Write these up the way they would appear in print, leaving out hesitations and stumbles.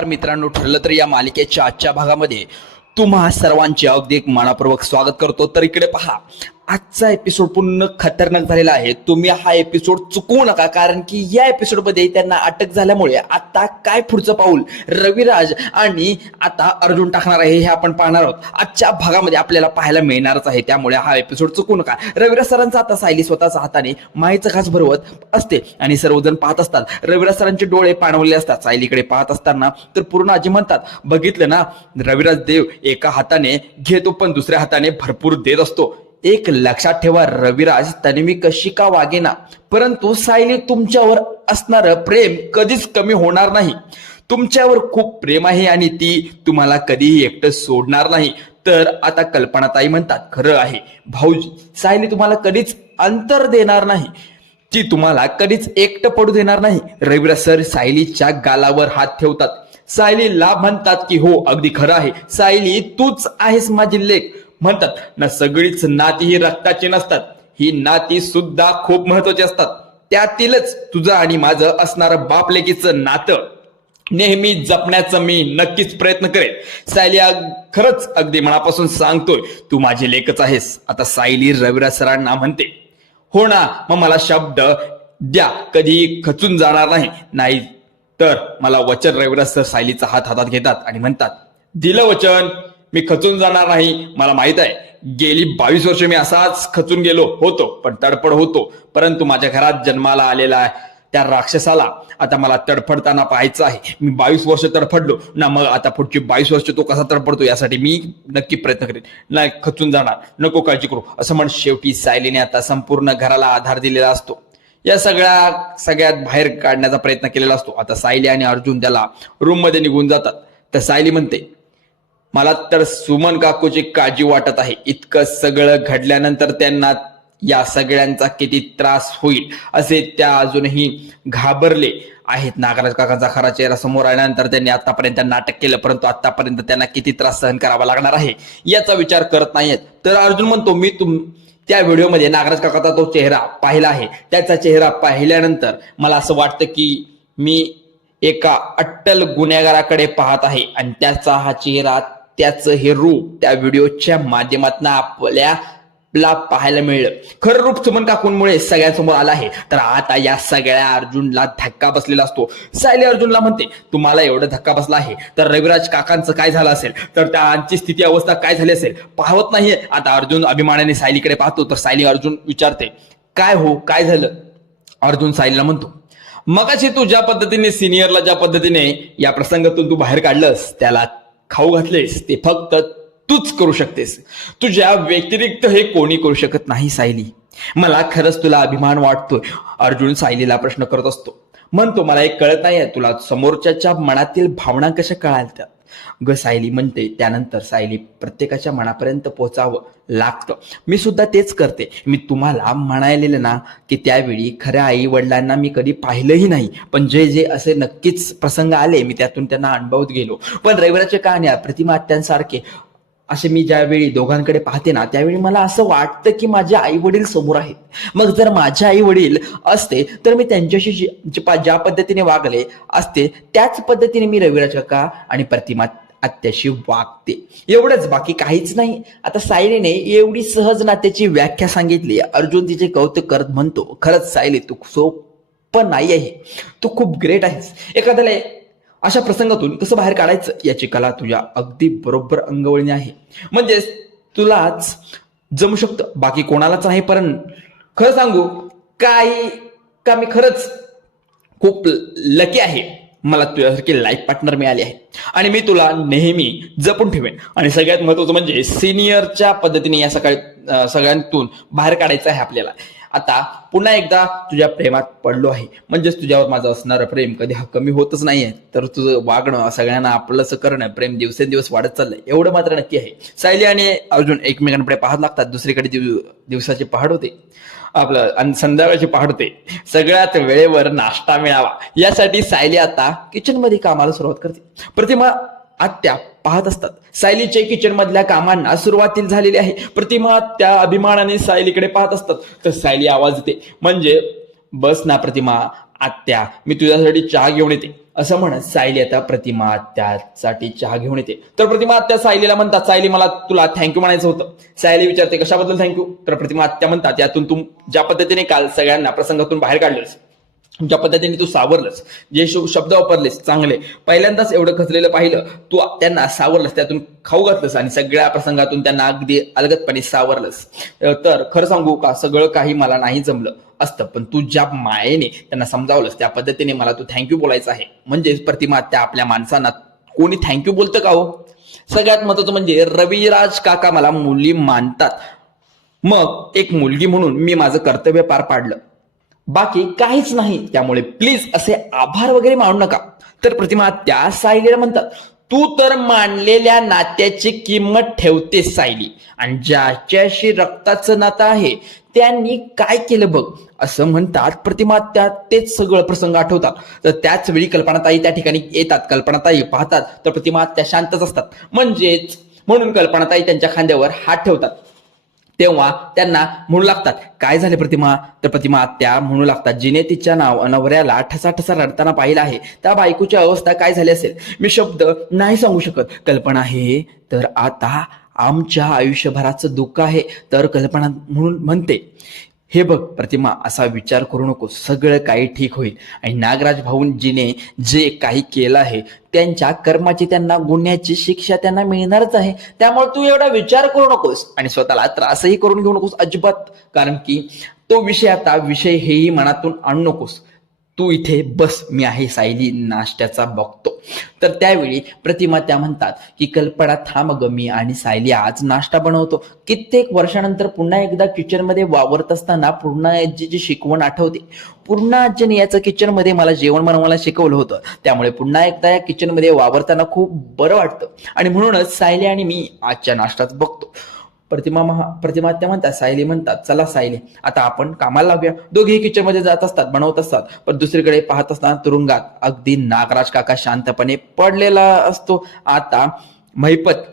नमस्कार मित्रांनो, ठरलं तर या मालिकेच्या आजच्या भागामध्ये तुम्हा सर्वांचे अगदी एक मनापूर्वक स्वागत करतो। तर इकडे पहा, आजचा एपिसोड पूर्ण खतरनाक झालेला आहे। तुम्ही हा एपिसोड चुकवू नका, कारण की या एपिसोड मध्ये त्यांना अटक झाल्यामुळे आता काय पुढचं पाऊल रविराज आणि आता अर्जुन टाकणार आहे हे आपण पाहणार आहोत। आजच्या भागामध्ये आपल्याला पाहायला मिळणारच आहे, त्यामुळे हा एपिसोड चुकवू नका। रविराज सरांचा आता सायली स्वतःच्या हाताने मायेचा घास भरवत असते आणि सर्वजण पाहत असतात। रविराज सरांचे डोळे पाणवले असतात सायलीकडे पाहत असताना। तर पूर्ण आजी म्हणतात, बघितलं ना, रविराज देव एका हाताने घेतो पण दुसऱ्या हाताने भरपूर देत असतो। एक लक्षात ठेवा रविराज, तन्वी कशी का वागेना, परंतु सायली तुमच्यावर असणारं प्रेम कधीच कमी होणार नाही। तुमच्यावर खूप प्रेम आहे आणि ती तुम्हाला कधीही एकटं सोडणार नाही। तर आता कल्पनाताई म्हणतात, खरं आहे भाऊजी, सायली तुम्हाला कधीच अंतर देणार नाही, ती तुम्हाला कधीच एकटं पडू देणार नाही। रविराज सर सायलीच्या गालावर हात ठेवतात। सायलीला म्हणतात की हो, अगदी खरं आहे सायली, तूच आहेस माझी लेक। म्हणतात ना, सगळीच नाती ही रक्ताची नसतात, ही नाती सुद्धा खूप महत्वाची असतात। त्यातीलच तुझं आणि माझं असणारं बाप लेकीचं नातं नेहमी जपण्याचा मी नक्कीच प्रयत्न करेन। सायली, खरंच अगदी मनापासून सांगतोय, तू माझी लेकच आहेस। आता सायली रविराज सरांना म्हणते, हो ना, मग मला शब्द द्या, कधी खचून जाणार नाही तर मला वचन। रविराज सर सायलीचा हात हातात घेतात आणि म्हणतात, दिलं वचन, मी खचून जाणार नाही। मला माहित आहे, गेली 22 वर्ष मी असाच खचून गेलो होतो, पण तडफड होतो, परंतु माझ्या घरात जन्माला आलेला त्या राक्षसाला आता मला तडफडताना पाहायचं आहे। मी 22 वर्ष तडफडलो ना, मग आता पुढची 22 वर्ष तो कसा तडफडतो यासाठी मी नक्की प्रयत्न करेन, नाही खचून जाणार, नको काळजी करू, असं म्हण शेवटी सायलीने आता संपूर्ण घराला आधार दिलेला असतो। या सगळ्यात बाहेर काढण्याचा प्रयत्न केलेला असतो। आता सायली आणि अर्जुन त्याला रूम मध्ये निघून जातात। तर सायली म्हणते, मला तर सुमन काकूची काळजी वाटत आहे। इतकं सगळं घडल्यानंतर त्यांना या सगळ्यांचा किती त्रास होईल असे त्या अजूनही घाबरले आहेत। नागराज काकांचा खरा चेहरा समोर आल्यानंतर त्यांनी आतापर्यंत नाटक केलं, परंतु आतापर्यंत त्यांना किती त्रास सहन करावा लागणार आहे याचा विचार करत नाहीयेत। तर अर्जुन म्हणतो, मी त्या व्हिडिओमध्ये नागराज काकाचा तो चेहरा पाहिला आहे, त्याचा चेहरा पाहिल्यानंतर मला असं वाटतं की मी एका अट्टल गुन्हेगाराकडे पाहत आहे आणि त्याचा हा चेहरा, त्याचं हे रूप त्या व्हिडिओच्या माध्यमातून आपल्याला पाहायला मिळलं। खरं रूप सुमन काकूंमुळे सगळ्यांसमोर आलं आहे। तर आता या सगळ्या अर्जुनला धक्का बसलेला असतो। सायली अर्जुनला म्हणते, तुम्हाला एवढं धक्का बसला आहे तर रविराज काकांचं काय झालं असेल, तर त्यांची स्थिती अवस्था काय झाली असेल पाहत नाहीये। आता अर्जुन अभिमानाने सायलीकडे पाहतो। तर सायली अर्जुन विचारते, काय हो, काय झालं? अर्जुन सायलीला म्हणतो, मगाशी तू ज्या पद्धतीने सिनियरला ज्या पद्धतीने या प्रसंगातून तू बाहेर काढलंस, त्याला खाऊ घातलेस, ते फक्त तूच करू शकतेस। तुझ्या व्यतिरिक्त हे कोणी करू शकत नाही सायली। मला खरंच तुला अभिमान वाटतोय। अर्जुन सायलीला प्रश्न करत असतो, म्हणतो, मला एक कळत नाहीये, तुला समोरच्याच्या मनातील भावना कशा कळाल्या ग? सायली म्हणते। त्यानंतर सायली प्रत्येकाच्या मनापर्यंत पोहोचावं लागतं। मी सुद्धा तेच करते। मी तुम्हाला म्हणायलेलं ना की त्यावेळी खऱ्या आई वडिलांना मी कधी पाहिलंही नाही, पण जे असे नक्कीच प्रसंग आले, मी त्यातून त्यांना अनुभवत गेलो। पण रविराजच्या कहाण्या, प्रतिमा आत्यांसारखे असे मी ज्यावेळी दोघांकडे पाहते ना, त्यावेळी मला असं वाटतं की माझे आई वडील समोर आहेत। मग जर माझे आई वडील असते तर मी त्यांच्याशी ज्या पद्धतीने वागले असते त्याच पद्धतीने मी रविराज काका आणि प्रतिमा आत्याशी वागते, एवढंच, बाकी काहीच नाही। आता सायलीने एवढी सहज नात्याची व्याख्या सांगितली। अर्जुन तिचे कौतुक करत म्हणतो, खरंच सायली, तू सोपं नाही आहे, तू खूप ग्रेट आहेस। एखाद्याला अशा प्रसंगातून कसं बाहेर काढायचं याची कला तुझ्या अगदी बरोबर अंगवळणी आहे, म्हणजेच तुलाच जमू शकतं, बाकी कोणालाच नाही। पण खरं सांगू का मी खरंच खूप लकी आहे, मला तुझ्यासारखी लाईफ पार्टनर मिळाली आहे आणि मी तुला नेहमी जपून ठेवेन। आणि सगळ्यात महत्वाचं म्हणजे सिनियरच्या पद्धतीने या सगळ्यांतून बाहेर काढायचं आहे आपल्याला। आता पुन्हा एकदा तुझ्या प्रेमात पडलो आहे, म्हणजेच तुझ्यावर माझं असणारं प्रेम कधी कमी होतच नाहीये। तर तुझं वागणं, सगळ्यांना आपलंच करणं, प्रेम दिवसेंदिवस वाढत चाललंय, एवढं मात्र नक्की आहे। सायली आणि अर्जुन एकमेकांकडे पाहत लागतात। दुसरीकडे दिवसाची पहाट होते, आपलं संध्याकाळची पहाट होते। सगळ्यात वेळेवर नाश्ता मिळावा यासाठी सायली आता किचन मध्ये कामाला सुरुवात करते। प्रतिमा आत्या पाहत असतात। सायलीचे किचन मधल्या कामांना सुरुवातील झालेली आहे। प्रतिमा त्या अभिमानाने सायलीकडे पाहत असतात। तर सायली आवाज देते, म्हणजे बस ना प्रतिमा, आत्या मी तुझ्यासाठी चहा घेऊन येते असं म्हणत सायली आता प्रतिमा आत्यासाठी चहा घेऊन येते. तर प्रतिमा आत्या सायलीला म्हणतात, सायली मला तुला थँक्यू म्हणायचं होतं. सायली विचारते कशाबद्दल थँक्यू. तर प्रतिमा आत्या म्हणतात, यातून तू ज्या पद्धतीने काल सगळ्यांना प्रसंगातून बाहेर काढलेस, ज्या पद्धतीने तू सावरलंस, जे शब्द वापरलेस चांगले, पहिल्यांदाच एवढं खचलेलं पाहिलं, तू त्यांना सावरलंस, त्यातून खाऊ घातलंस आणि सगळ्या प्रसंगातून त्यांना अगदी अलगदपणे सावरलंस. तर खरं सांगू का, सगळं काही मला नाही जमलं असतं, पण तू ज्या मायेने त्यांना समजावलंस त्या पद्धतीने मला तू थँक्यू बोलायचं आहे. म्हणजेच प्रतिमा त्या आपल्या माणसांना कोणी थँक्यू बोलतं का हो. सगळ्यात महत्वाचं म्हणजे रविराज काका मला मुली मानतात, मग एक मुलगी म्हणून मी माझं कर्तव्य पार पाडलं, बाकी काहीच नाही. त्यामुळे प्लीज असे आभार वगैरे मानू नका. तर प्रतिमा त्या सायलीला म्हणतात, तू तर मानलेल्या नात्याची किंमत ठेवतेस सायली, आणि ज्याच्याशी रक्ताचं नातं आहे त्यांनी काय केलं बघ असं म्हणतात. प्रतिमा त्या तेच सगळं प्रसंग आठवतात. तर त्याच वेळी कल्पनाताई त्या ठिकाणी येतात. कल्पनाताई पाहतात तर प्रतिमा त्या शांतच असतात. म्हणून कल्पनाताई त्यांच्या खांद्यावर हात ठेवतात. तेव्हा त्यांना म्हणू लागतात, काय झाले प्रतिमा. तर प्रतिमा त्या म्हणू लागतात, जिने तिच्या नवऱ्याला ठसा रडताना पाहिलं आहे त्या बायकोची अवस्था काय झाली असेल मी शब्द नाही सांगू शकत. कल्पना हे तर आता आमच्या आयुष्यभराचं दुःख आहे. तर कल्पना म्हणून म्हणते, हे बघ प्रतिमा, असा विचार करू नको, सगळं काही ठीक होईल. आणि नागराज भाऊंजीने जे काही केलं आहे त्यांच्या कर्माची, त्यांना गुन्ह्याची शिक्षा त्यांना मिळणारच आहे. त्यामुळे तू एवढा विचार करू नकोस आणि स्वतःला त्रासही करून घेऊ नकोस अजिबात. कारण की तो विषय हेही मनातून आणू नकोस. तू इथे बस, मी आहे सायली, नाश्त्याचा बघतो. तर त्यावेळी प्रतिमा त्या म्हणतात की कल्पना थांब ग, मी आणि सायली आज नाश्ता बनवतो. कित्येक वर्षानंतर पुन्हा एकदा किचन मध्ये वावरत असताना पूर्णा आजीची शिकवण आठवते. पूर्णा आजीने याचं किचन मध्ये मला जेवण बनवायला शिकवलं होतं. त्यामुळे पुन्हा एकदा या किचन मध्ये वावरताना खूप बरं वाटतं आणि म्हणूनच सायली आणि मी आजच्या नाश्त्याच बघतो. प्रतिमा त्या म्हणतात, सायली म्हणतात, चला सायली आता आपण कामाला लावूया. दोघेही किचन मध्ये जात असतात, बनवत असतात. पण दुसरीकडे पाहत असताना तुरुंगात अगदी नागराज काका शांतपणे पडलेला असतो. आता महिपत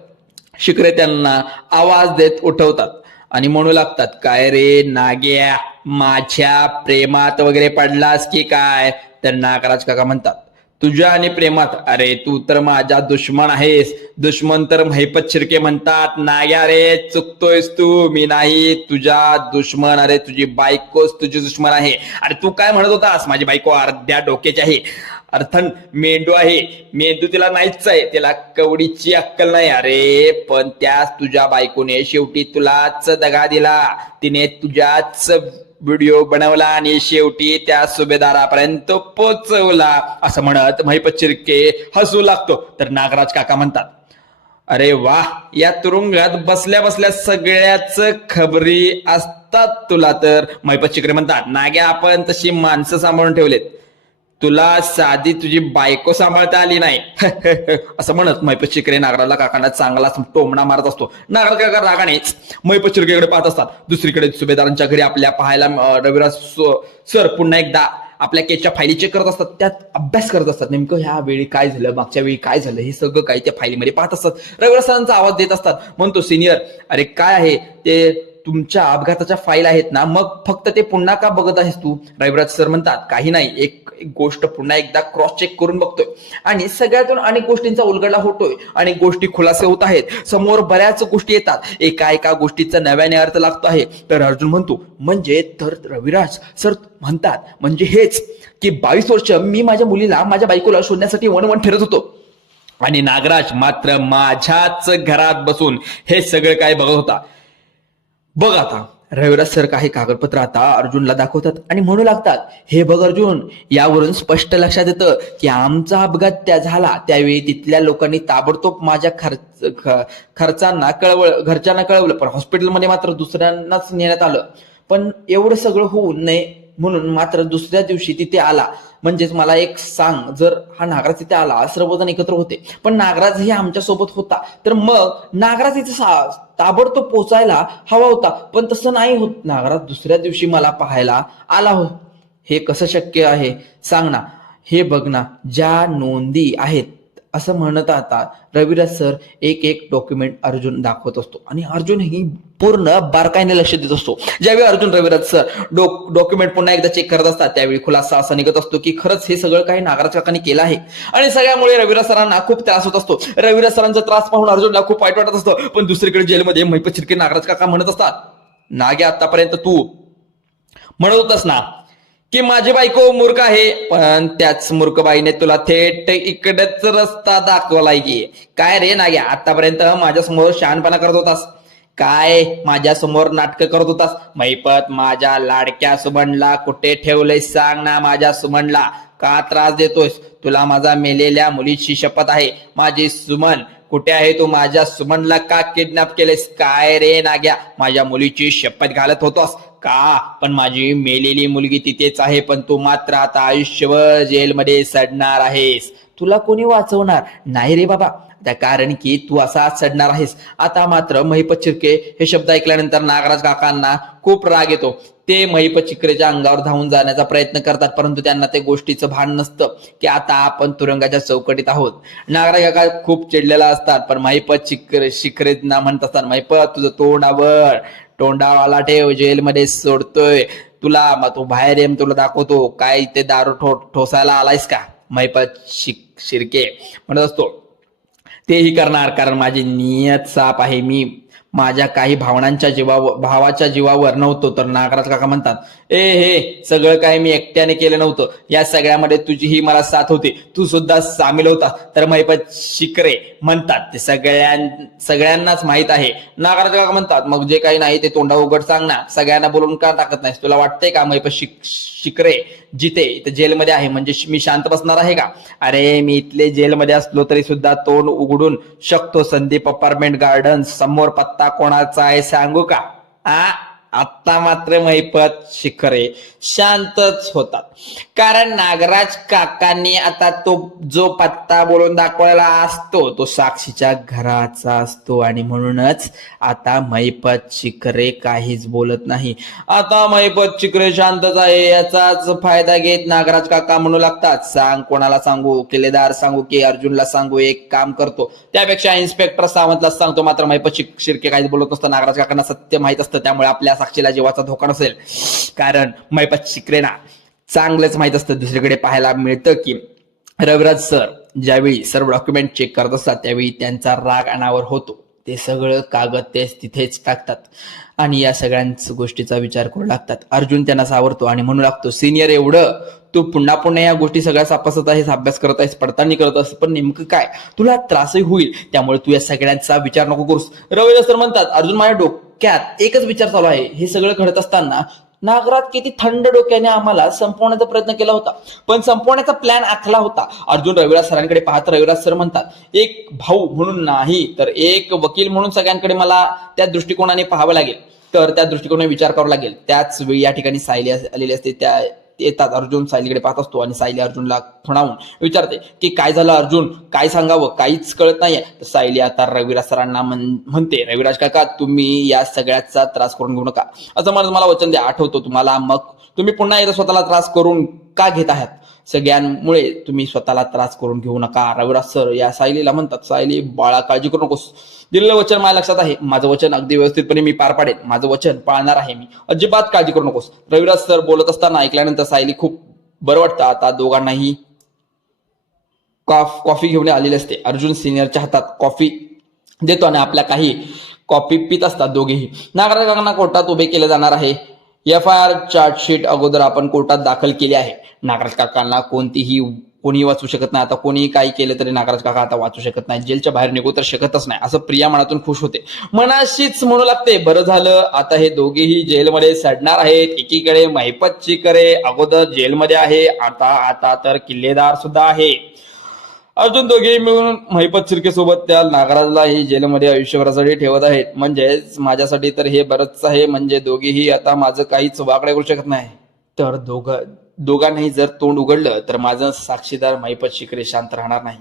शिकरे त्यांना आवाज देत उठवतात आणि म्हणू लागतात, काय रे नाग्या, माझ्या प्रेमात वगैरे पडलास की काय. तर नागराज काका म्हणतात, तुझ्या आणि प्रेमात, अरे तू तर माझा दुश्मन आहेस. दुश्मन तर महिपत शिर्के म्हणतात. नाग्या रे, चुकतोयस तू, मी नाही तुझा दुश्मन. अरे तुझी बायकोच तुझी दुश्मन आहे. अरे तू काय म्हणत होतास, माझी बायको अर्ध्या डोक्याची आहे, अर्थन मेंदू आहे. मेंदू तिला नाहीच आहे, तिला कवडीची अक्कल नाही. अरे पण त्याच तुझ्या बायकोने शेवटी तुलाच दगा दिला. तिने तुझ्याच व्हिडिओ बनवला आणि शेवटी त्या सुभेदारापर्यंत पोचवला. असं म्हणत महिपत शिर्के हसू लागतो. तर नागराज काका म्हणतात, अरे वा, या तुरुंगात बसल्या बसल्या सगळ्याच खबरी असतात तुला. तर महिपत शिर्के म्हणतात, नाग्या, आपण तशी माणसं सांभाळून ठेवलेत, तुला साधी तुझी बायको सांभाळता आली नाही. असं म्हणत महिपत शिर्के नागराला काकांना चांगला टोमणा मारत असतो. नागराज काका रागानेच महिपत शिर्केकडे पाहत असतात. दुसरीकडे सुभेदारांच्या घरी आपल्या पाहायला रविराज सर पुन्हा एकदा आपल्या केसच्या फायली चेक करत असतात. त्यात अभ्यास करत असतात. नेमकं ह्या वेळी काय झालं, मागच्या वेळी काय झालं, हे सगळं काही त्या फाईलीमध्ये पाहत असतात. रविराज सरांचा आवाज देत असतात. म्हणतो, सिनियर, अरे काय आहे ते, तुमच्या अपघाताच्या फाईल आहेत ना, मग फक्त ते पुन्हा का बघत आहेस तू. रविराज सर म्हणतात, काही नाही, एक गोष्ट पुन्हा एकदा क्रॉस चेक करून बघतोय आणि सगळ्यातून अनेक गोष्टींचा उलगडा होतोय, अनेक गोष्टी खुलासे होत आहेत, समोर बऱ्याच गोष्टी येतात, एका गोष्टीचा नव्याने अर्थ लागतो आहे. तर अर्जुन म्हणतो, म्हणजे. तर रविराज सर म्हणतात, म्हणजे हेच की 22 वर्ष मी माझ्या मुलीला, माझ्या बायकोला शोधण्यासाठी वन फिरत होतो आणि नागराज मात्र माझ्याच घरात बसून हे सगळं काय बघत होता. बघ आता. रविराज सर काही कागदपत्र आता अर्जुनला दाखवतात आणि म्हणू लागतात, हे बघ अर्जुन, यावरून स्पष्ट लक्षात येतं की आमचा अपघात त्या झाला त्यावेळी तिथल्या लोकांनी ताबडतोब माझ्या घरच्यांना कळवलं, पण हॉस्पिटलमध्ये मात्र दुसऱ्यांनाच नेण्यात आलं. पण एवढं सगळं होऊ नये म्हणून मात्र दुसऱ्या दिवशी तिथे आला. म्हणजेच मला एक सांग, जर हा नागराज तिथे आला, सर्वजण एकत्र होते, पण नागराजही आमच्या सोबत होता, तर मग नागराज इथे ताबडतोब पोचायला हवा होता, पण तसं नाही होत. नागराज दुसऱ्या दिवशी मला पाहायला आला हो. हे कसं शक्य आहे सांग ना. हे बघ ना, ज्या नोंदी आहेत असं म्हणत आता रविराज सर एक एक डॉक्युमेंट अर्जुन दाखवत असतो आणि अर्जुन ही पूर्ण बारकाईने लक्ष देत असतो. ज्यावेळी अर्जुन रविराज सर डॉक्युमेंट पुन्हा एकदा चेक करत असतात त्यावेळी खुलासा असा निघत असतो की खरंच हे सगळं काही नागराज काकांनी केलं आहे आणि सगळ्यामुळे रविराज सरांना खूप त्रास होत असतो. रविराज सरांचा त्रास पाहून अर्जुनला खूप वाईट वाटत असतं. पण दुसरीकडे जेलमध्ये महिपत शिर्के नागराज काका म्हणत असतात, नागे आतापर्यंत तू म्हणत होतास ना की माझी बायको मूर्ख आहे, पण त्याच मूर्ख बाईने तुला थेट इकडेच रस्ता दाखवलाय की काय रे नाग्या, आतापर्यंत माझ्यासमोर शहाणपणा करत होतास काय, माझ्यासमोर नाटक करत होतास. महिपत माझ्या लाडक्या सुमनला कुठे ठेवलंय सांग ना, माझ्या सुमनला का त्रास देतोयस? तुला माझा मेलेल्या मुलीची शपथ आहे, माझी सुमन कुठे आहे? तू माझ्या सुमनला का किडनॅप केलेस काय रे नाग्या? माझ्या मुलीची शपथ घालत होतोस का? पण माझी मेलेली मुलगी तिथेच आहे, पण तू मात्र आता आयुष्यभर जेलमध्ये सडणार आहेस. तुला कोणी वाचवणार नाही रे बाबा, कारण की तू असा सडणार आहेस. आता मात्र महिपत शिर्के हे शब्द ऐकल्यानंतर नागराज काकांना खूप राग येतो. ते महिपत शिर्केच्या अंगावर धावून जाण्याचा प्रयत्न करतात, परंतु त्यांना ते गोष्टीचं भान नसतं की आता आपण तुरुंगाच्या चौकटीत आहोत. नागराज काका खूप चिडलेला असतात, पण महिपत शिर्केंना म्हणत असतात, महिपत तुझं तोंडावाला ठेव, जेलमध्ये सोडतोय तुला, मग तू बाहेर ये, तुला दाखवतो काय ते दारू ठोसायला आलायस का? महिपत शिर्के म्हणत असतो, तेही करणार, कारण माझी नियत साफ आहे. मी माझ्या काही भावाच्या जीवावर नव्हतो. तर नागराज काका म्हणतात, हे सगळं काही मी एकट्याने केलं नव्हतं, या सगळ्यामध्ये तुझीही मला साथ होती, तू सुद्धा सामील होता. तर महिपत शिर्के म्हणतात, ते सगळ्यांनाच माहित आहे. नागराज काका म्हणतात, मग जे काही नाही ते तोंडा उघड सांग ना, सगळ्यांना बोलून का टाकत नाहीस? तुला वाटतंय का महिपत शिर्के जिथे इथे जेलमध्ये आहे म्हणजे मी शांत बसणार आहे का? अरे मी इथले जेलमध्ये असलो तरी सुद्धा तोंड उघडून शकतो. संदीप अपार्टमेंट गार्डन समोर पत्ता कोणाचा आहे सांगू का? आता मात्र महिपत शिर्के शांतच होतात, कारण नागराज काकांनी आता तो जो पत्ता बोलून दाखवायला असतो तो साक्षीच्या घराचा असतो आणि म्हणूनच आता महिपत शिर्के काहीच बोलत नाही. आता महिपत शिर्के शांतच आहे. याचाच फायदा घेत नागराज काका म्हणू लागतात, सांग कोणाला सांगू? किल्लेदार सांगू की अर्जुनला सांगू? एक काम करतो, त्यापेक्षा इन्स्पेक्टर सावंतला सांगतो. मात्र महिपत शिर्के काहीच बोलत नसतं. नागराज काकांना सत्य माहित असतं, त्यामुळे आपल्या साक्षीला जीवाचा धोका नसेल, कारण महिपत शिर्केंना चांगलंच माहित असतं. दुसरीकडे पाहायला मिळतं की रविराज सर ज्यावेळी सर्व डॉक्युमेंट चेक करत असतात त्यावेळी त्यांचा राग अनावर होतो. ते सगळं कागद तेच तिथेच टाकतात आणि या सगळ्यांच गोष्टीचा विचार करू लागतात. अर्जुन त्यांना सावरतो आणि म्हणू लागतो, सिनियर एवढं तू पुन्हा या गोष्टी सगळ्या तपासत आहेस, अभ्यास करत आहेस, पडताळणी करत आहेस, पण नेमकं काय? तुला त्रासही होईल, त्यामुळे तू या सगळ्यांचा विचार नको करूस. रविराज सर म्हणतात, अर्जुन माझ्या डोक्यात एकच विचार चालू आहे. हे सगळं घडत असताना नागराज किती थंड डोक्याने आम्हाला संपवण्याचा प्रयत्न केला होता, पण संपवण्याचा प्लॅन आखला होता. अर्जुन रविराज सरांकडे पाहत रविराज सर म्हणतात, एक भाऊ म्हणून नाही तर एक वकील म्हणून सगळ्यांकडे मला त्या दृष्टिकोनाने पाहावं लागेल, तर त्या दृष्टिकोनाने विचार करावा लागेल. त्याच वेळी या ठिकाणी सायली आलेली असते. त्या येतात. अर्जुन सायलीकडे पाहत असतो आणि सायली अर्जुनला खुणावून विचारते की काय झालं अर्जुन, काय सांगावं, काहीच कळत नाहीये. तर सायली आता रविराज सरांना म्हणते, रविराज काका तुम्ही या सगळ्याचा त्रास करून घेऊ नका, असं मला वचन द्या. आठवतो तुम्हाला, मग तुम्ही पुन्हा एकदा स्वतःला त्रास करून का घेत आहात? सगळ्यांमुळे तुम्ही स्वतःला त्रास करून घेऊ नका. रविराज सर या सायलीला म्हणतात, सायली बाळा काळजी करू नकोस, दिलेलं वचन माझ्या लक्षात आहे, माझं वचन अगदी व्यवस्थितपणे मी पार पाडेन, माझं वचन पाळणार आहे मी, अजिबात काळजी करू नकोस. रविराज सर बोलत असताना ऐकल्यानंतर सायली खूप बरं वाटतं. आता दोघांनाही कॉफी घेऊन आलेली असते. अर्जुन सिनियरच्या हातात कॉफी देतो आणि आपल्या काही कॉफी पित असतात दोघेही. नागराज काकांना कोर्टात उभे केले जाणार आहे. FIR चार्जशीट अगोदर आपण कोर्टात दाखल केली आहे. नागराज काकांना कोणी वाचू शकत नाही. आता कोणीही काही केलं तरी नागराज काका आता वाचू शकत नाही, जेलच्या बाहेर निघू तर शकतच नाही, असं प्रिया मनातून खुश होते. मनाशीच म्हणू लागते, बरं झालं आता हे दोघेही जेलमध्ये सडणार आहेत. एकीकडे महिपत शिर्के अगोदर जेलमध्ये आहे, आता तर किल्लेदार सुद्धा आहे. अर्जुन दोघेही मिळून महिपत शिर्के सोबत त्या नागराजलाही जेलमध्ये आयुष्यभरासाठी ठेवत आहेत. म्हणजेच माझ्यासाठी तर हे बरंच आहे, म्हणजे दोघेही आता माझं काहीच वाकडे करू शकत नाही. तर दोघांनाही जर तोंड उघडलं तर माझं साक्षीदार महिपत शिर्के शांत राहणार नाही.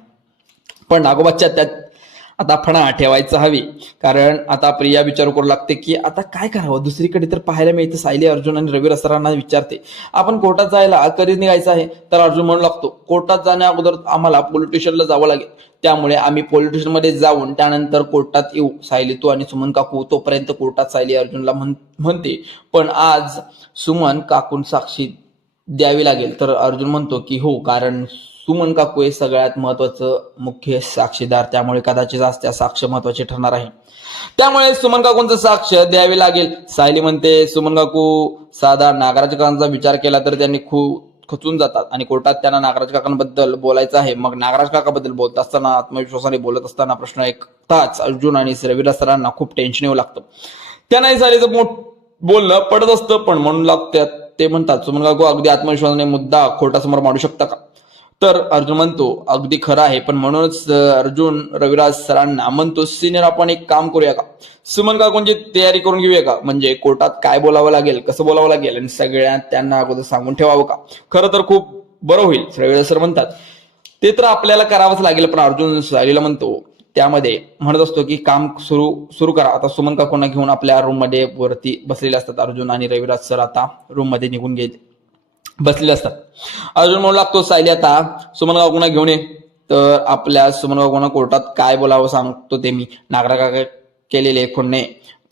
पण नागोबाच्या त्यात आता फणा ठेवायचा हवी, कारण आता प्रिया विचार करू लागते की आता काय करावं. दुसरीकडे तर पाहायला मिळतं सायली अर्जुन आणि रविराज सरांना विचारते आपण कोर्टात जायला कधी निघायचं आहे. तर अर्जुन म्हणू लागतो कोर्टात जाण्या अगोदर आम्हाला पोलीस स्टेशनला जावं लागेल, त्यामुळे आम्ही पोलीस स्टेशन मध्ये जाऊन त्यानंतर कोर्टात येऊ. सायली तू आणि सुमन काकू तोपर्यंत कोर्टात. सायली अर्जुनला म्हणते पण आज सुमन काकून साक्षी द्यावी लागेल. तर अर्जुन म्हणतो की हो, कारण सुमन काकू हे सगळ्यात महत्वाचं मुख्य साक्षीदार, त्यामुळे कदाचित आज त्या साक्ष महत्वाचे ठरणार आहे, त्यामुळे सुमन काकूंचं साक्ष द्यावी लागेल. सायली म्हणते सुमन काकू साधा नागराज काकांचा विचार केला तर त्यांनी खूप खचून जातात आणि कोर्टात त्यांना नागराज काकांबद्दल बोलायचं आहे. मग नागराज काकाबद्दल बोलत असताना आत्मविश्वासाने बोलत असताना प्रश्न ऐकताच अर्जुन आणि रविराज सरांना खूप टेन्शन येऊ लागतं. त्यांनाही सायलीचं बोलणं पडत असतं, पण म्हणून लागतात ते म्हणतात सुमन काकू अगदी आत्मविश्वासाने मुद्दा कोर्टासमोर मांडू शकता का. तर अर्जुन म्हणतो अगदी खरं आहे, पण म्हणूनच अर्जुन रविराज सरांना म्हणतो सिनियर आपण एक काम करूया का, सुमन काकूंची तयारी करून घेऊया का, म्हणजे कोर्टात काय बोलावं लागेल, कसं बोलावं लागेल आणि सगळ्यांना त्यांना अगोदर सांगून ठेवावं का. खरं तर खूप बरं होईल. रविराज सर म्हणतात ते तर आपल्याला करावंच लागेल, पण अर्जुन सायलीला म्हणतो त्यामध्ये म्हणत असतो की काम सुरू करा. आता सुमन काकूंना घेऊन आपल्या रूम मध्ये वरती बसलेले असतात. अर्जुन आणि रविराज सर आता रूम मध्ये निघून बसलेले असतात. अर्जुन म्हणू लागतो सायली आता सुमन काकूंना घेऊन ये. तर आपल्या सुमन काकूंना कोर्टात काय बोलावं सांगतो ते मी. नागरा काका केलेले खुन्ने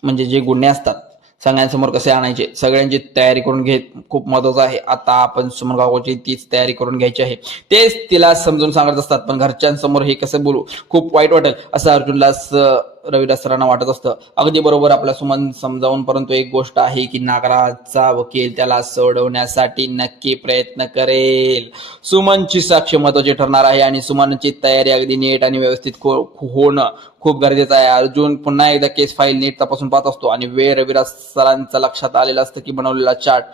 म्हणजे जे गुन्हे असतात सगळ्यांसमोर कसे आणायचे सगळ्यांची तयारी करून घे, खूप महत्वाचं आहे. आता आपण सुमन काकूची तीच तयारी करून घ्यायची आहे. तेच तिला समजून सांगत असतात, पण घरच्यांसमोर हे कसं बोलू, खूप वाईट वाटेल असं अर्जुनला रविराज सरांना वाटत असतं. अगदी बरोबर आपल्या सुमन समजावून, परंतु एक गोष्ट आहे की नागराजचा वकील त्याला सोडवण्यासाठी नक्की प्रयत्न करेल. सुमनची साक्ष महत्वाची ठरणार आहे आणि सुमनची तयारी अगदी नीट आणि व्यवस्थित होणं खूप गरजेचं आहे. अर्जुन पुन्हा एकदा केस फाईल नीट तपासून पाहत असतो आणि वेळ रविराज सरांच्या लक्षात आलेला असतं की बनवलेला चार्ट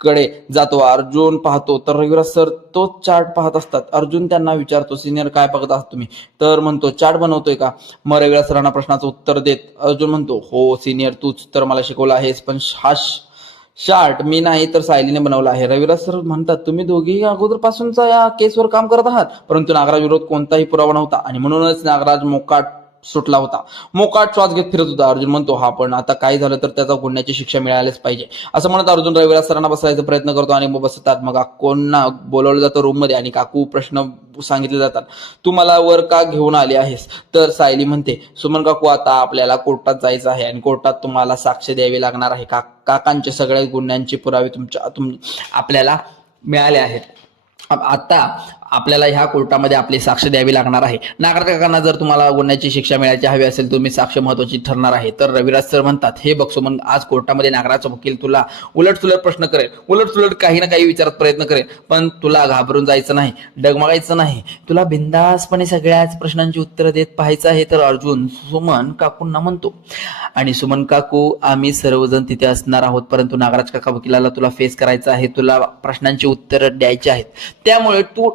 कडे जातो. अर्जुन पाहतो तर रविराज सर तो चार्ट पाहत असतात. अर्जुन त्यांना विचारतो सिनियर काय बघत आहात तुम्ही. तर म्हणतो चार्ट बनवतोय का. मग रविराज सरांना प्रश्नाचं उत्तर देत अर्जुन म्हणतो हो सिनियर तूच तर मला शिकवला आहेस, पण हा चार्ट मी नाही तर सायलीने बनवला आहे. रविराज सर म्हणतात तुम्ही दोघेही अगोदरपासूनचा या केसवर काम करत आहात, परंतु नागराज विरोध कोणताही पुरावा नव्हता आणि म्हणूनच नागराज मोकाट सुटला होता. मोकाट श्वास घेत फिरत होता. अर्जुन म्हणतो हा पण आता काय झालं तर त्याचा गुन्ह्याची शिक्षा मिळालीच पाहिजे असं म्हणत अर्जुन रविराज सरांना बसवायचा प्रयत्न करतो आणि मग बसतात. मग काकूंना बोलवलं जातं रूम मध्ये आणि काकू प्रश्न सांगितले जातात. तू मला वर का घेऊन आली आहेस. तर सायली म्हणते सुमन काकू आता आपल्याला कोर्टात जायचं आहे आणि कोर्टात तुम्हाला साक्ष द्यावी लागणार आहे. काकांचे सगळ्या गुन्ह्यांचे पुरावे आपल्याला मिळाले आहेत. आता आपल्याला ह्या कोर्टामध्ये आपली साक्ष द्यावी लागणार आहे. नागराज काकांना जर तुम्हाला गुन्ह्याची शिक्षा मिळायची हवी असेल तुम्ही साक्ष महत्वाची ठरणार आहे. तर रविराज सर म्हणतात हे बघ सुमन आज कोर्टामध्ये नागराजचा वकील तुला उलटसुलट प्रश्न करेल, उलटसुलट काही ना काही विचारत प्रयत्न करेल, पण तुला घाबरून जायचं नाही, डगमगायचं नाही, तुला बिंदासपणे सगळ्याच प्रश्नांची उत्तरं देत पाहायचं आहे. तर अर्जुन सुमन काकूंना म्हणतो आणि सुमन काकू आम्ही सर्वजण तिथे असणार आहोत, परंतु नागराज काका वकिलाला तुला फेस करायचं आहे, तुला प्रश्नांची उत्तरं द्यायची आहेत, त्यामुळे तू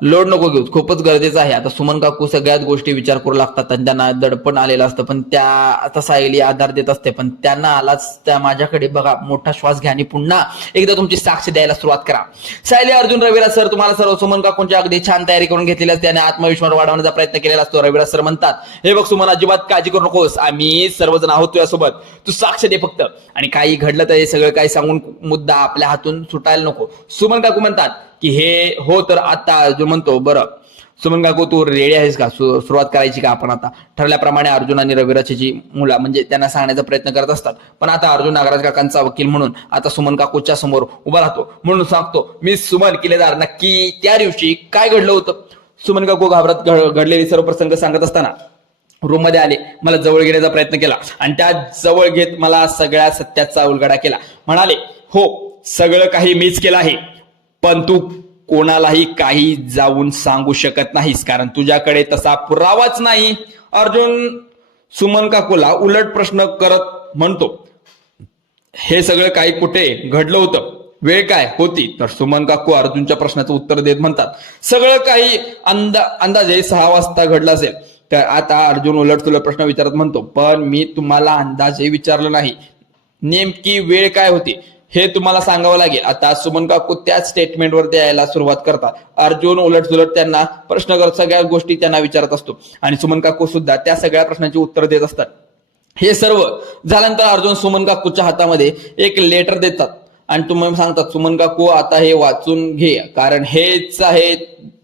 लोड नको घेऊ, खूपच गरजेचं आहे. आता सुमन काकू सगळ्याच गोष्टी विचार करू लागतात आणि त्यांना दडपण आलेलं असतं, पण त्या आता सायली आधार देत असते, पण त्यांना आलाच त्या माझ्याकडे बघा मोठा श्वास घ्या आणि पुन्हा एकदा तुमची साक्ष द्यायला सुरुवात करा. सायली अर्जुन रविराज सर तुम्हाला सर्व सुमन काकूंची अगदी छान तयारी करून घेतलेली असते आणि आत्मविश्वास वाढवण्याचा प्रयत्न केलेला असतो. रविराज सर म्हणतात हे बघ सुमन अजिबात काळजी करू नकोस, आम्ही सर्वजण आहोत तुझ्यासोबत, तू साक्ष दे फक्त, आणि काही घडलं तर हे सगळं काही सांगून मुद्दा आपल्या हातून सुटायला नको. सुमन काकू म्हणतात की हे हो. तर आता अर्जुन म्हणतो बरं सुमन काकू तू रेडी आहेस का, सुरुवात करायची का आपण. आता ठरल्याप्रमाणे अर्जुन आणि रविराजची मुलं म्हणजे त्यांना सांगण्याचा प्रयत्न करत असतात, पण आता अर्जुन नागराज काकांचा वकील म्हणून आता सुमन काकूच्या समोर उभा राहतो. म्हणून सांगतो मी सुमन किल्लेदार नक्की त्या दिवशी काय घडलं होतं. सुमन काकू घाबरत घडलेले सर्व प्रसंग सांगत असताना रूम मध्ये आले, मला जवळ घेण्याचा प्रयत्न केला आणि त्या जवळ घेत मला सगळ्या सत्याचा उलगडा केला. म्हणाले हो सगळं काही मीच केलं आहे, पण तू कोणालाही काही जाऊन सांगू शकत नाहीस कारण तुझ्याकडे तसा पुरावाच नाही. अर्जुन सुमन काकूला उलट प्रश्न करत म्हणतो हे सगळं काही कुठे घडलं होतं, वेळ काय होती. तर सुमन काकू अर्जुनच्या प्रश्नाचं उत्तर देत म्हणतात सगळं काही अंदाजे 6 वाजता घडलं असेल. तर आता अर्जुन उलट तुलट प्रश्न विचारत म्हणतो पण मी तुम्हाला अंदाजे विचारलं नाही, नेमकी वेळ काय होती. हे तुम्हाला सांगावं लागेल. आता सुमन काकू त्याच स्टेटमेंटवर द्यायला सुरुवात करतात. अर्जुन उलटसुलट त्यांना प्रश्न करत, सगळ्या गोष्टी त्यांना विचारत असतो आणि सुमन काकू सुद्धा त्या सगळ्या प्रश्नांची उत्तर देत असतात. हे सर्व झाल्यानंतर अर्जुन सुमन काकूच्या हातामध्ये एक लेटर देतात आणि तुम्ही सांगतात सुमन काकू आता हे वाचून घे, कारण हेच आहे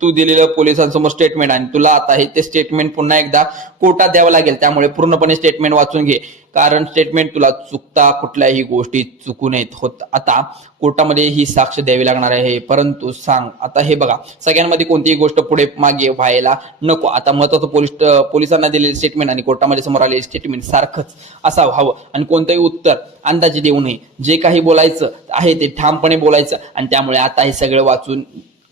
तू दिलेलं पोलिसांसमोर स्टेटमेंट आणि तुला आता हे ते स्टेटमेंट पुन्हा एकदा कोर्टात द्यावं लागेल, त्यामुळे पूर्णपणे स्टेटमेंट वाचून घे, कारण स्टेटमेंट तुला चुकता कुठल्याही गोष्टी चुकू नयेत होत. आता कोर्टामध्ये ही साक्ष द्यावी लागणार आहे, परंतु सांग आता हे बघा सगळ्यांमध्ये कोणतीही गोष्ट पुढे मागे व्हायला नको. आता महत्वाचं पोलिसांना दिलेले स्टेटमेंट आणि कोर्टामध्ये समोर आलेले स्टेटमेंट सारखंच असावं हवं आणि कोणतंही उत्तर अंदाजे देऊ नये. जे काही बोलायचं आहे ते ठामपणे बोलायचं आणि त्यामुळे आता हे सगळं वाचून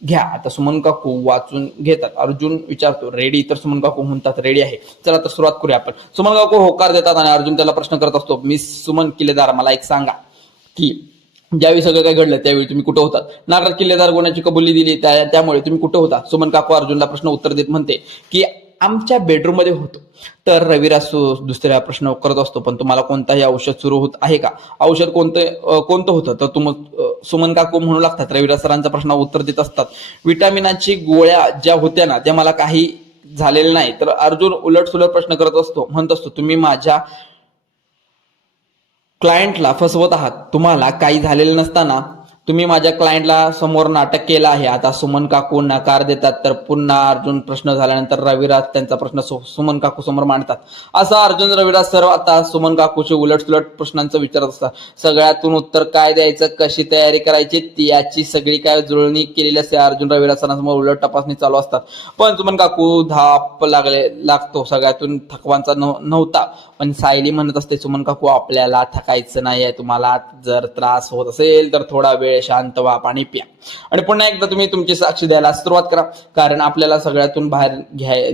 घ्या. आता सुमन काकू वाचून घेतात. अर्जुन विचारतो रेडी, तर सुमन काकू म्हणतात रेडी आहे. चला तर सुरुवात करूया आपण. सुमन काकू होकार देतात आणि अर्जुन त्याला प्रश्न करत असतो, मिस सुमन किल्लेदार मला एक सांगा की ज्यावेळी सगळं काही घडलं त्यावेळी तुम्ही कुठं होतात? नागराज किल्लेदार गुन्ह्याची कबुली दिली त्यामुळे तुम्ही कुठं होता? सुमन काकू अर्जुनला प्रश्न उत्तर देत म्हणते की आमच्या बेडरूम मध्ये होतो. तर रविराज दुसऱ्या प्रश्न करत असतो, पण तुम्हाला कोणताही औषध सुरू होत आहे का? औषध कोणतं होतं? तर सुमन काकू म्हणू लागतात. रविराज सरांचा प्रश्न उत्तर देत असतात, विटामिनाची गोळ्या ज्या होत्या ना त्या मला काही झालेलं नाही. तर अर्जुन उलटसुलट प्रश्न करत असतो, म्हणत असतो तुम्ही माझ्या क्लायंटला फसवत आहात, तुम्हाला काही झालेलं नसताना तुम्ही माझ्या क्लायंटला समोर नाटक केलं आहे. आता सुमन काकू नकार देतात. तर पुन्हा अर्जुन प्रश्न झाल्यानंतर रविराज त्यांचा प्रश्न सुमन काकू समोर मांडतात. असा अर्जुन रविराज सर्व आता सुमन काकूचे उलटसुलट प्रश्नांचं विचारत असतात. सगळ्यातून उत्तर काय द्यायचं, कशी तयारी करायची याची सगळी काय जुळणी केलेली असते. अर्जुन रविराज सरांसमोर उलट तपासणी चालू असतात. पण सुमन काकू धाप लागतो. सगळ्यातून थकवांचा नव्हता. पण सायली म्हणत असते, सुमन काकू आपल्याला थकायचं नाहीये, तुम्हाला जर त्रास होत असेल तर थोडा वेळ शांत व्हा, पाणी प्या आणि पुन्हा एकदा तुम्ही तुमची साक्ष द्यायला सुरुवात करा, कारण आपल्याला सगळ्यातून बाहेर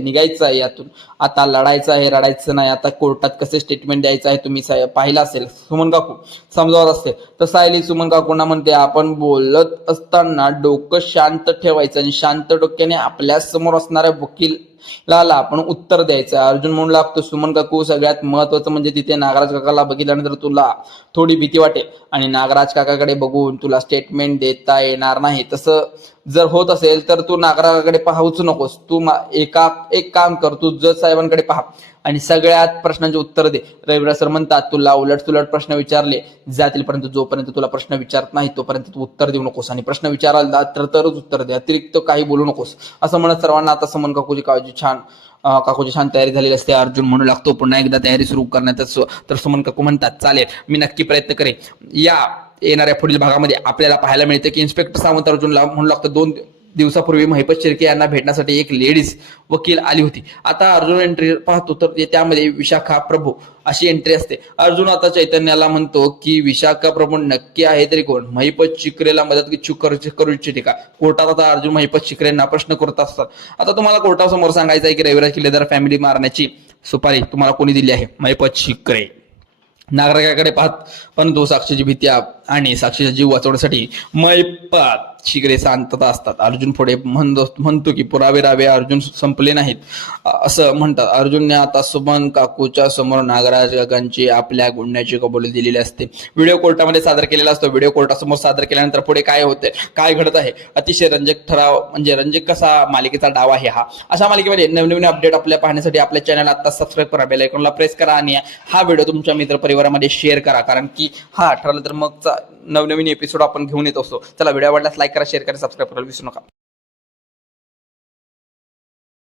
निघायचं आहे. यातून आता लढायचं आहे, रडायचं नाही. आता कोर्टात कसे स्टेटमेंट द्यायचं आहे तुम्ही पाहिलं असेल. सुमन काकू समजावत असते. तर सायली सुमन काकूंना म्हणते, आपण बोलत असताना डोकं शांत ठेवायचं आणि शांत डोक्याने आपल्या समोर असणाऱ्या वकील लाला आपण उत्तर द्यायचं. अर्जुन म्हणू लागतो, सुमन काकू सगळ्यात महत्वाचं म्हणजे तिथे नागराज काकाला बघितल्यानंतर तुला थोडी भीती वाटेल आणि नागराज काकाकडे बघून तुला स्टेटमेंट देता येणार नाही. तसं जर होत असेल तर तू नागराकाकडे पाहूच नकोस. तू एक काम कर, तू जज साहेबांकडे पहा आणि सगळ्यात प्रश्नांचे उत्तर दे. रविराज सर म्हणतात, तुला उलटसुलट प्रश्न विचारले जातील, परंतु जोपर्यंत तुला प्रश्न विचारत नाही तोपर्यंत तू उत्तर देऊ नकोस आणि प्रश्न विचारायला तरच उत्तर दे, अतिरिक्त काही बोलू नकोस. असं म्हणत सर्वांना आता सुमन काकूची काकूची छान तयारी झालेली असते. अर्जुन म्हणू लागतो पुन्हा एकदा तयारी सुरू करण्यात. तर सुमन काकू म्हणतात, चालेल मी नक्की प्रयत्न करेन. येणाऱ्या पुढील भागामध्ये आपल्याला पाहायला मिळते की इन्स्पेक्टर सावंत अर्जुनला म्हणू लागतं, 2 दिवसापूर्वी महिपत शिर्के यांना भेटण्यासाठी एक लेडीज वकील आली होती. आता अर्जुन एंट्री पाहतो तर त्यामध्ये विशाखा प्रभू अशी एंट्री असते. अर्जुन आता चैतन्याला म्हणतो की विशाखा प्रभू नक्की आहे तरी कोण? महिपत शिकरेला मदत करू इच्छिते का? कोर्टात आता अर्जुन महिपत शिकरेंना प्रश्न करत असतात. आता तुम्हाला कोर्टासमोर सांगायचं आहे की रविराज किल्लेदार फॅमिली मारण्याची सुपारी तुम्हाला कोणी दिली आहे? महिपत शिकरे. नागरिकाकडे पाहत, परंतु साक्षीची भीती आणि साक्षीचा जीव वाचवण्यासाठी महिपत शिकरे शांतता असतात. अर्जुन पुढे म्हणतो की पुरावे रावे अर्जुन संपले नाहीत असं म्हणतात. अर्जुनने आता सुमन काकूच्या समोर नागराज काकांची आपल्या गुन्ह्याची कबुली दिलेली असते. व्हिडिओ कोर्टामध्ये सादर केलेला असतो. व्हिडिओ कोर्टासमोर सादर केल्यानंतर पुढे काय होते, काय घडत आहे, अतिशय रंजक ठराव म्हणजे रंजक कसा मालिकेचा डाव आहे हा. अशा मालिकेमध्ये नवनवीन अपडेट आपल्या पाहण्यासाठी आपल्या चॅनल आता सबस्क्राईब करा, बेल आयकॉनला प्रेस करा आणि हा व्हिडिओ तुमच्या मित्र परिवारामध्ये शेअर करा, कारण की हा ठरलं तर मग नवनवीन एपिसोड आपण घेऊन येत असतो. चला व्हिडिओ आवडल्यास लाईक करा, शेअर करा, सबस्क्राईब करायला विसरू नका.